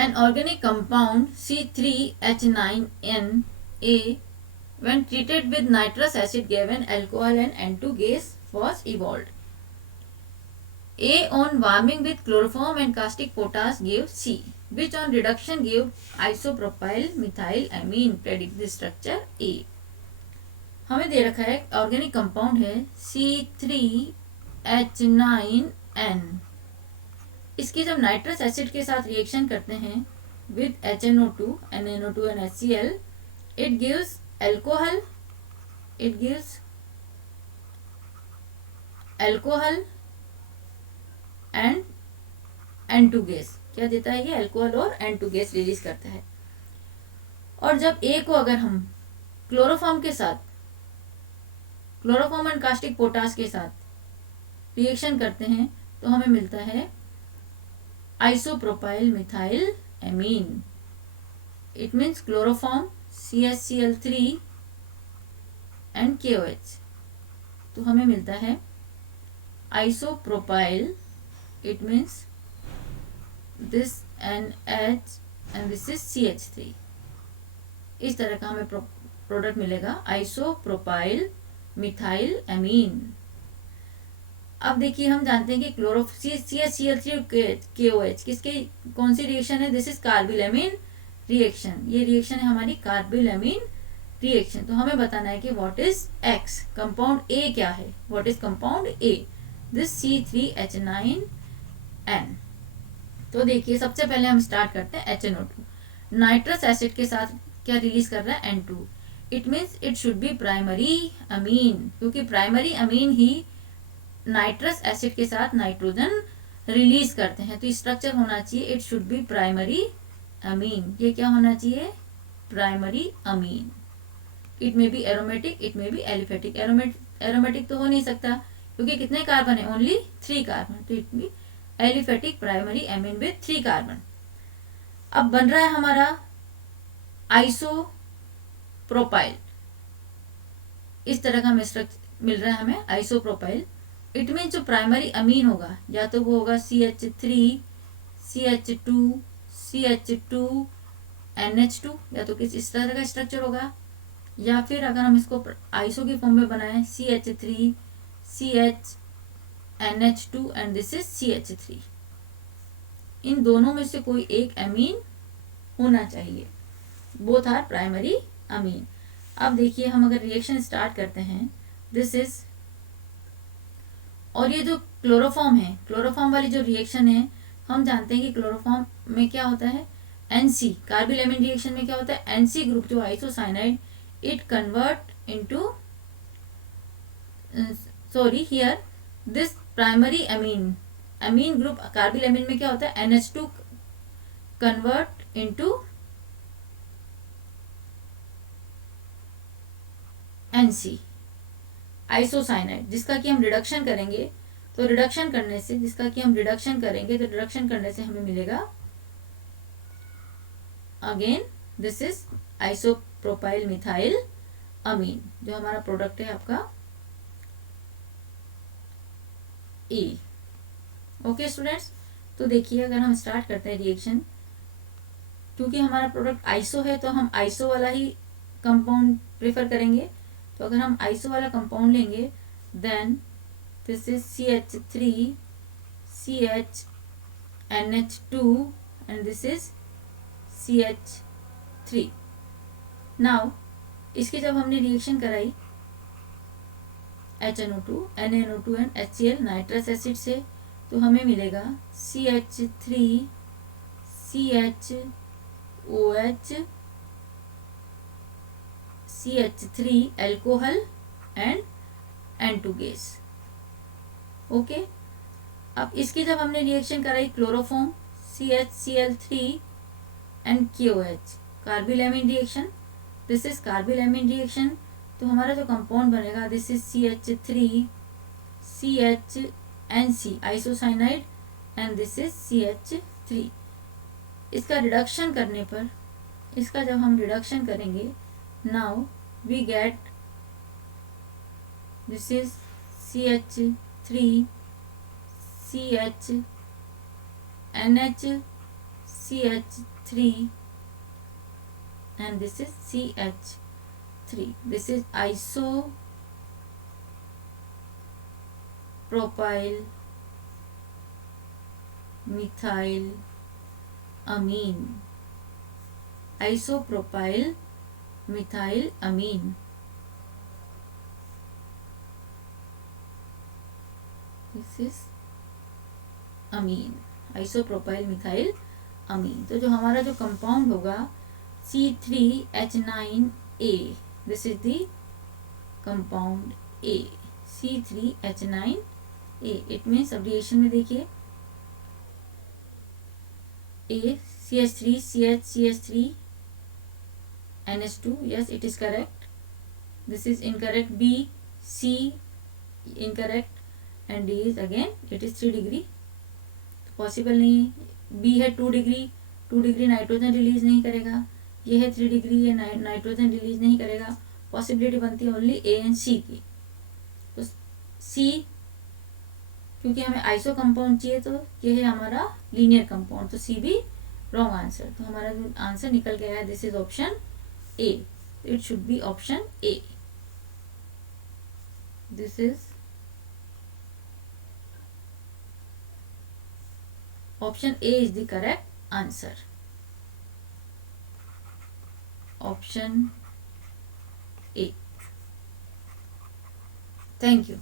An organic compound C3H9Na when treated with nitrous acid gave an alcohol and N2 gas was evolved. A on warming with chloroform and caustic potash gave C, which on reduction gave isopropyl methyl amine. Predict the structure A. हमें दे रखा है organic compound है C3H9N. इसकी जब nitrous acid के साथ reaction करते हैं with HNO2, NaNO2 and HCl, it gives alcohol and N2 gas. क्या देता है ये? अल्कोहल और N2 गैस रिलीज करता है. और जब A को अगर हम क्लोरोफॉर्म एंड कास्टिक पोटाश के साथ रिएक्शन करते हैं तो हमें मिलता है isopropyl methyl amine. It means chloroform CHCl3 and KOH. तो हमें मिलता है isopropyl. It means this NH and this is CH3. इस तरह का हमें प्रोडक्ट मिलेगा आइसोप्रोपाइल मिथाइल एमीन. अब देखिए हम जानते हैं कि CHCl3 और KOH किसके कौन सी रिएक्शन है? This is carbylamine reaction. ये रिएक्शन है हमारी कार्बिलएमीन रिएक्शन. तो हमें बताना है कि what is X. Compound A क्या है? What is compound A? This C3H9N. तो देखिए सबसे पहले हम स्टार्ट करते हैं HNO2. नाइट्रस एसिड के साथ क्या रिलीज कर रहा है? N2. It means it should be primary अमीन, क्योंकि प्राइमरी अमीन ही नाइट्रस एसिड के साथ नाइट्रोजन रिलीज करते हैं. तो स्ट्रक्चर होना चाहिए it should be primary amine. ये क्या होना चाहिए? Primary amine. It may be aromatic, it may be aliphatic. Aromatic तो हो नहीं सकता क्योंकि कितने कार्बन है? Only 3 carbon. तो it be aliphatic primary amine with 3 carbon. अब बन रहा है हमारा आइसोप्रोपाइल. इस तरह का हमें स्ट्रक्चर मिल रहा है हमें आइसोप्रोपाइल. इट मीन जो प्राइमरी अमीन होगा या तो वो होगा CH3, CH2, CH2, NH2, या तो किस इस तरह का स्ट्रक्चर होगा. या फिर अगर हम इसको आइसो की फॉर्म में बनाएं CH3, CH, NH2 and this is CH3. इन दोनों में से कोई एक अमीन होना चाहिए. Both are primary amine. अब देखिए हम अगर रिएक्शन स्टार्ट करते हैं दिस इज, और ये जो क्लोरोफॉर्म है, क्लोरोफॉर्म वाली जो रिएक्शन है हम जानते हैं कि क्लोरोफॉर्म में क्या होता है? NC. कार्बिलएमीन रिएक्शन में क्या होता है? NC ग्रुप जो isocyanide it convert into sorry here this primary amine group carbylamine में क्या होता है? NH2 convert into NC isocyanide, जिसका कि हम रिडक्शन करेंगे. तो रिडक्शन करने से हमें मिलेगा again this is isopropyl methyl amine, जो हमारा प्रोडक्ट है आपका E. Okay students. तो देखिए अगर हम स्टार्ट करते हैं रिएक्शन, क्योंकि हमारा प्रोडक्ट आइसो है तो हम आइसो वाला ही कंपाउंड प्रेफर करेंगे. तो अगर हम आइसो वाला कंपाउंड लेंगे then this is CH3, CH, NH2 and this is CH3. Now इसकी जब हमने रिएक्शन कराई HNO2, NaNO2 and HCl nitrous acid से, तो हमें मिलेगा CH3, CHOH, CH3 alcohol and N2 gas. Okay. अब इसकी जब हमने रिएक्शन कराई chloroform CHCl3 and KOH, carbylamine reaction. This is carbylamine reaction. तो हमारा जो कंपाउंड बनेगा this is CH3, CHNC isocyanide and this is CH3. इसका रिडक्शन करने पर, इसका जब हम रिडक्शन करेंगे now we get this is CH3, CH, NH, CH3 and this is CH3. This is isopropyl methyl amine. Isopropyl methyl amine. This is amine, isopropyl methyl amine. तो जो हमारा जो कंपाउंड होगा C3H9A, this is the compound A, C3H9A. It means अब reaction में देखिए A CH3 CH CH3 NH2, yes it is correct. This is incorrect. B C incorrect and D is again it is 3 degree. Possible नहीं है. B है 2 degree, 2 degree nitrogen release नहीं करेगा. ये है 3 डिग्री, ये नाइट्रोजन रिलीज नहीं करेगा. पॉसिबिलिटी बनती है ओनली A एंड C की. तो C क्योंकि हमें आइसो कंपाउंड चाहिए तो ये है हमारा लीनियर कंपाउंड, तो C भी रॉन्ग आंसर. तो हमारा जो आंसर निकल के आया this is option A. It should B option A. This is option A is the correct answer. Option A. Thank you.